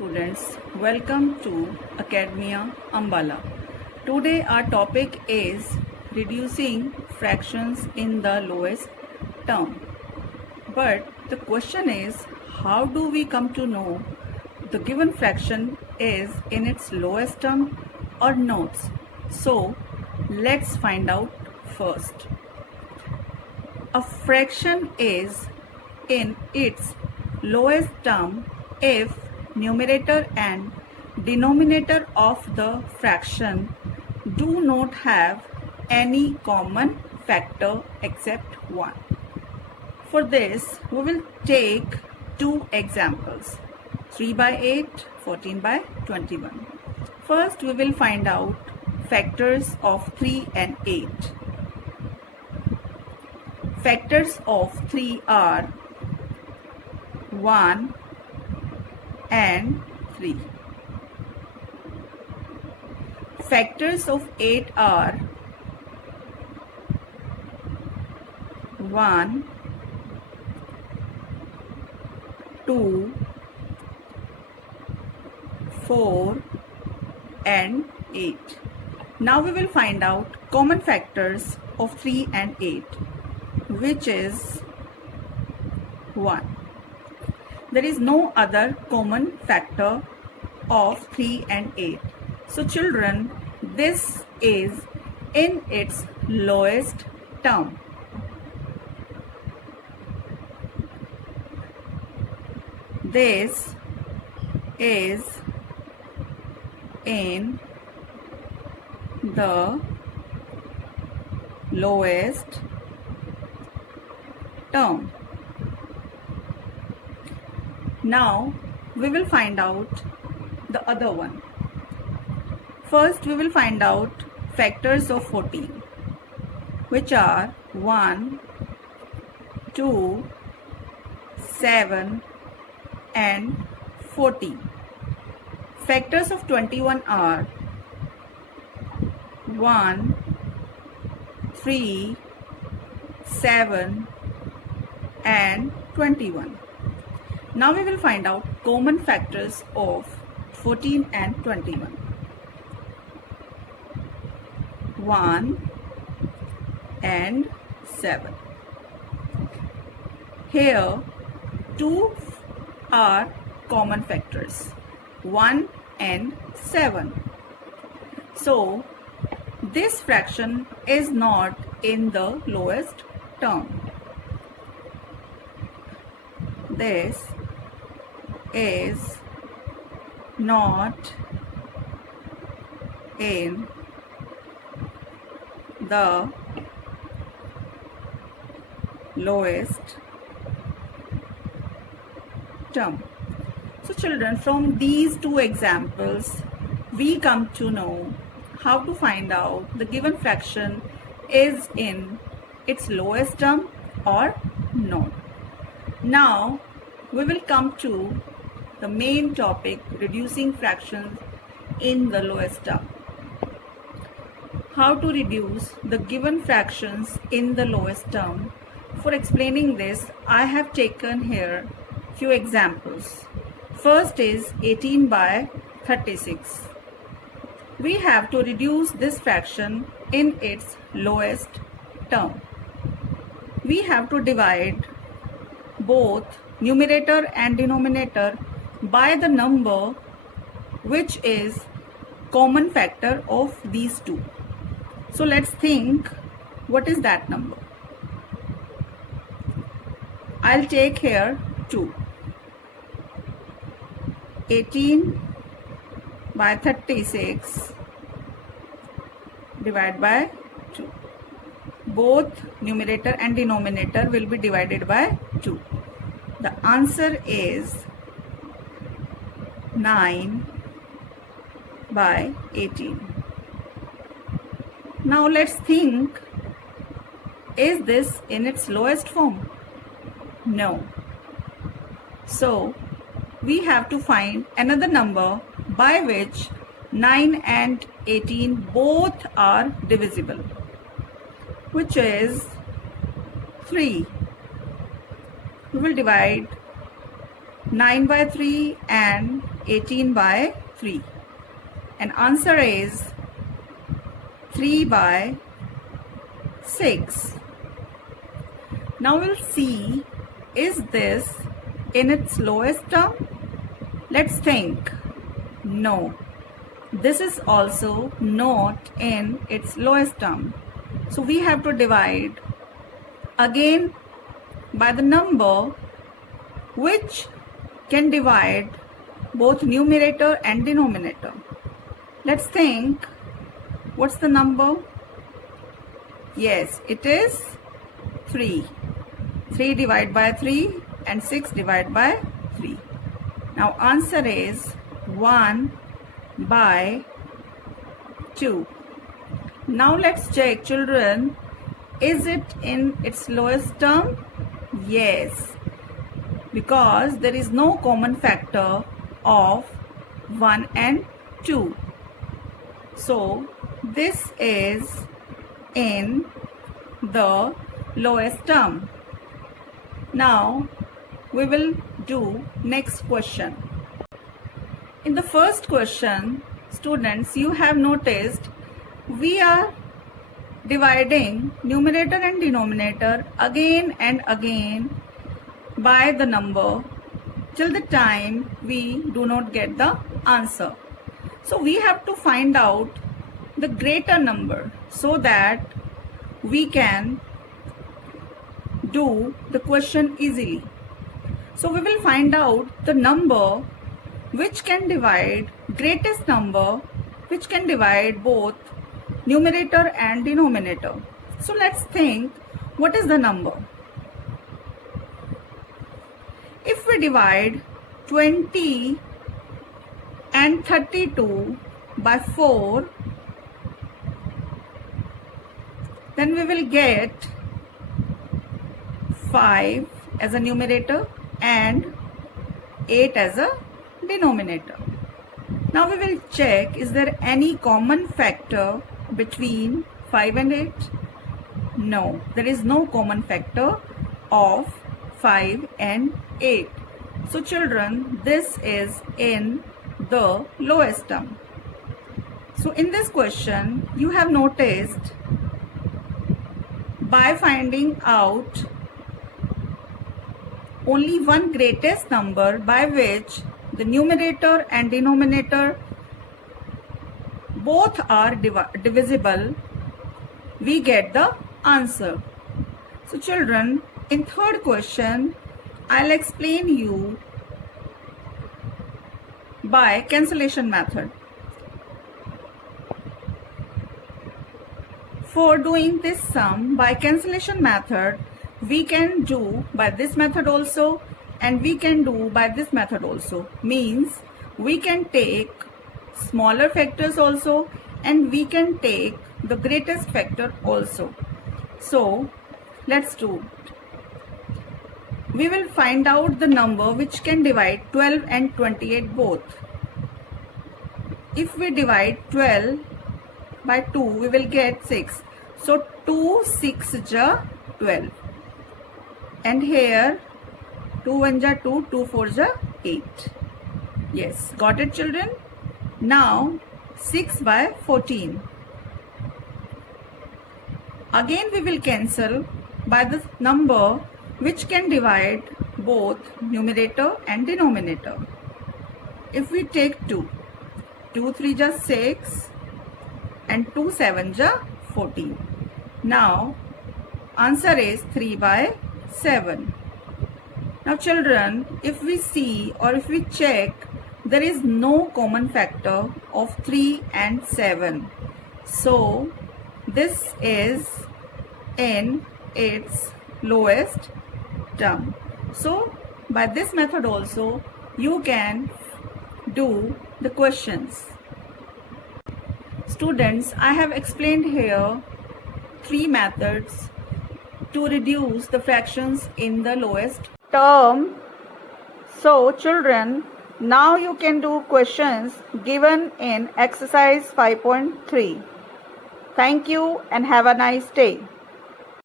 students, welcome to Academia Ambala. Today our topic is reducing fractions in the lowest term. But the question is, how do we come to know the given fraction is in its lowest term or not? So let's find out first. A fraction is in its lowest term if numerator and denominator of the fraction do not have any common factor except 1. For this, we will take two examples, 3 by 8, 14 by 21. First, we will find out factors of 3 and 8. Factors of 3 are 1 and 3. Factors of 8 are 1, 2, 4 and 8. Now we will find out common factors of 3 and 8, which is 1. There is no other common factor of 3 and 8. So children, this is in its lowest term. This is in the lowest term. Now we will find out the other one. First we will find out factors of 14, which are 1, 2, 7 and 14. Factors of 21 are 1, 3, 7 and 21. Now we will find out common factors of 14 and 21. 1 and 7. Here two are common factors, 1 and 7. So this fraction is not in the lowest term. This is not in the lowest term. So children, from these two examples we come to know how to find out the given fraction is in its lowest term or not. Now we will come to the main topic, reducing fractions in the lowest term. How to reduce the given fractions in the lowest term. For explaining this, I have taken here few examples. First is 18 by 36. We have to reduce this fraction in its lowest term. We have to divide both numerator and denominator by the number which is common factor of these two. So let's think, what is that number? I'll take here 2. 18 by 36 divided by 2. Both numerator and denominator will be divided by 2. The answer is 9 by 18. Now let's think, is this in its lowest form? No. So we have to find another number by which 9 and 18 both are divisible, which is 3. We will divide 9 by 3 and 18 by 3. And answer is 3 by 6. Now we'll see, is this in its lowest term? Let's think. No. This is also not in its lowest term. So we have to divide again by the number which can divide both numerator and denominator. Let's think. What's the number? Yes, it is 3. 3 divided by 3 and 6 divided by 3. Now answer is 1 by 2. Now let's check, children. Is it in its lowest term? Yes, because there is no common factor of 1 and 2. So this is in the lowest term. Now we will do next question. In the first question, students, you have noticed we are dividing numerator and denominator again and again by the number till the time we do not get the answer. So we have to find out the greater number so that we can do the question easily. So we will find out the number which can divide, greatest number which can divide both numerator and denominator. So let's think, what is the number? If we divide 20 and 32 by 4, then we will get 5 as a numerator and 8 as a denominator. Now we will check, is there any common factor between 5 and 8? No, there is no common factor of 5 and 8. So children, this is in the lowest term. So in this question, you have noticed by finding out only one greatest number by which the numerator and denominator both are divisible, we get the answer. So children, in third question, I'll explain you by cancellation method. For doing this sum by cancellation method, we can do by this method also and we can do by this method also. Means we can take smaller factors also and we can take the greatest factor also. So let's do it. We will find out the number which can divide 12 and 28 both. If we divide 12 by 2, we will get 6. So 2 6 ja 12. And here 2 1 ja 2, 2 4 ja 8. Yes, got it children? Now 6 by 14. Again we will cancel by the number which can divide both numerator and denominator. If we take 2, 2 3 ja 6 and 2 7 ja 14. Now answer is 3 by 7. Now children, if we see or if we check, there is no common factor of 3 and 7. So this is in its lowest term. So by this method also you can do the questions. Students, I have explained here 3 methods to reduce the fractions in the lowest term. So children, now you can do questions given in exercise 5.3. Thank you and have a nice day.